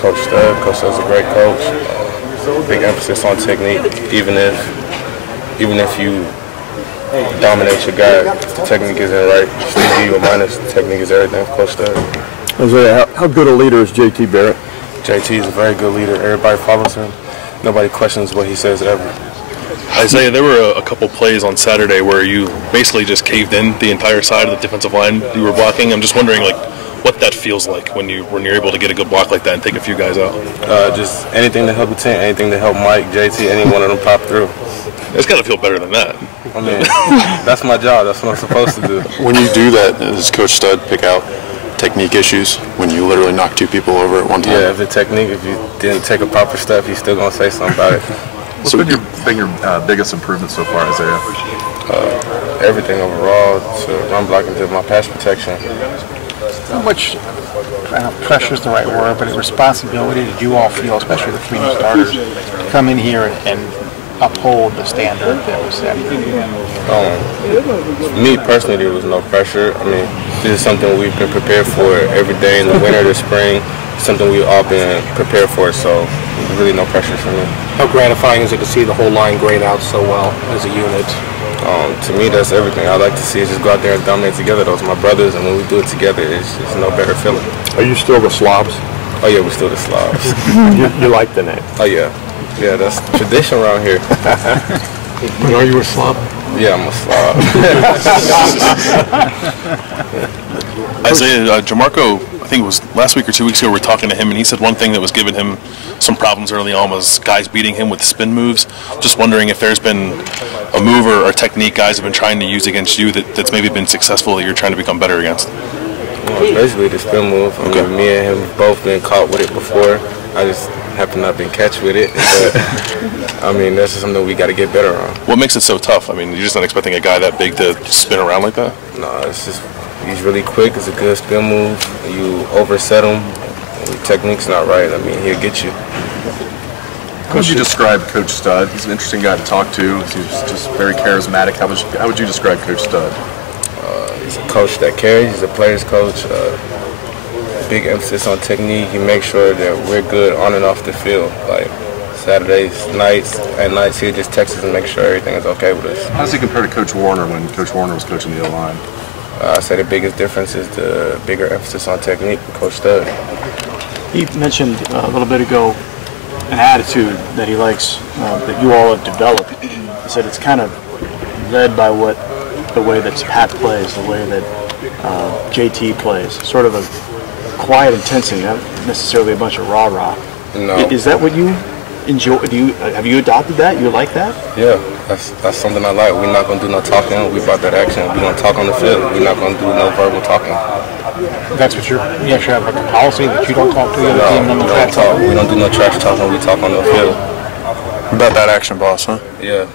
Coach Stud. Coach Stud's a great coach. Big emphasis on technique. Even if you dominate your guy, if the technique isn't right, still give you a minus. The technique is everything for Coach Stud. Isaiah, how good a leader is JT Barrett? JT is a very good leader. Everybody follows him. Nobody questions what he says ever. Isaiah, there were a couple plays on Saturday where you basically just caved in the entire side of the defensive line you were blocking. I'm just wondering, what that feels like when you're able to get a good block like that and take a few guys out. Just anything to help the team, anything to help Mike, JT, any one of them pop through. It's got to feel better than that. I mean, that's my job. That's what I'm supposed to do. When you do that, does Coach Stud pick out technique issues when you literally knock two people over at one time? Yeah, if the technique, if you didn't take a proper step, he's still going to say something about it. What's been your biggest improvement so far, Isaiah? Everything overall, to run blocking, to my pass protection. How much pressure is the right word, but responsibility did you all feel, especially the three new starters, to come in here and uphold the standard that was set? Me personally, there was no pressure. I mean, this is something we've been prepared for every day in the winter, the spring. Something we've all been prepared for, so really no pressure for me. How gratifying is it to see the whole line grade out so well as a unit? To me, that's everything. I like to see is just go out there and dominate together. Those are my brothers, and when we do it together, it's no better feeling. Are you still the Slobs? Oh yeah, we're still the Slobs. You like the name? Oh yeah. Yeah, that's tradition around here. But are you a Slob? Yeah, I'm a Slob. Isaiah, Jamarco, I think it was last week or 2 weeks ago, we were talking to him, and he said one thing that was giving him some problems early on was guys beating him with spin moves. Just wondering if there's been a move or technique guys have been trying to use against you that's maybe been successful that you're trying to become better against. Well, basically the spin move. I mean, me and him both been caught with it before. I just have not been catch with it. But, I mean, that's just something we got to get better on. What makes it so tough? I mean, you're just not expecting a guy that big to spin around like that? No, it's just he's really quick. It's a good spin move. You overset him. Your technique's not right. I mean, he'll get you. How would you describe Coach Stud? He's an interesting guy to talk to. He's just very charismatic. How would you describe Coach Stud? He's a coach that cares. He's a player's coach. Big emphasis on technique. He makes sure that we're good on and off the field. Like Saturdays, nights, he'll just text us and make sure everything is okay with us. How does he compare to Coach Warner when Coach Warner was coaching the O-line? I say the biggest difference is the bigger emphasis on technique with Coach Stud. He mentioned a little bit ago an attitude that he likes that you all have developed. He said it's kind of led by the way that Pat plays, the way that JT plays, sort of a quiet intensity, not necessarily a bunch of rah-rah. No. Is that what you enjoy? Have you adopted that? You like that? Yeah, that's something I like. We're not going to do no talking. We about that action. We're going to talk on the field. We're not going to do no verbal talking. That's what you actually have like a policy that you don't talk to the other team? No, we don't talk. We don't do no trash talking. We talk on the field. About that action, boss, huh? Yeah.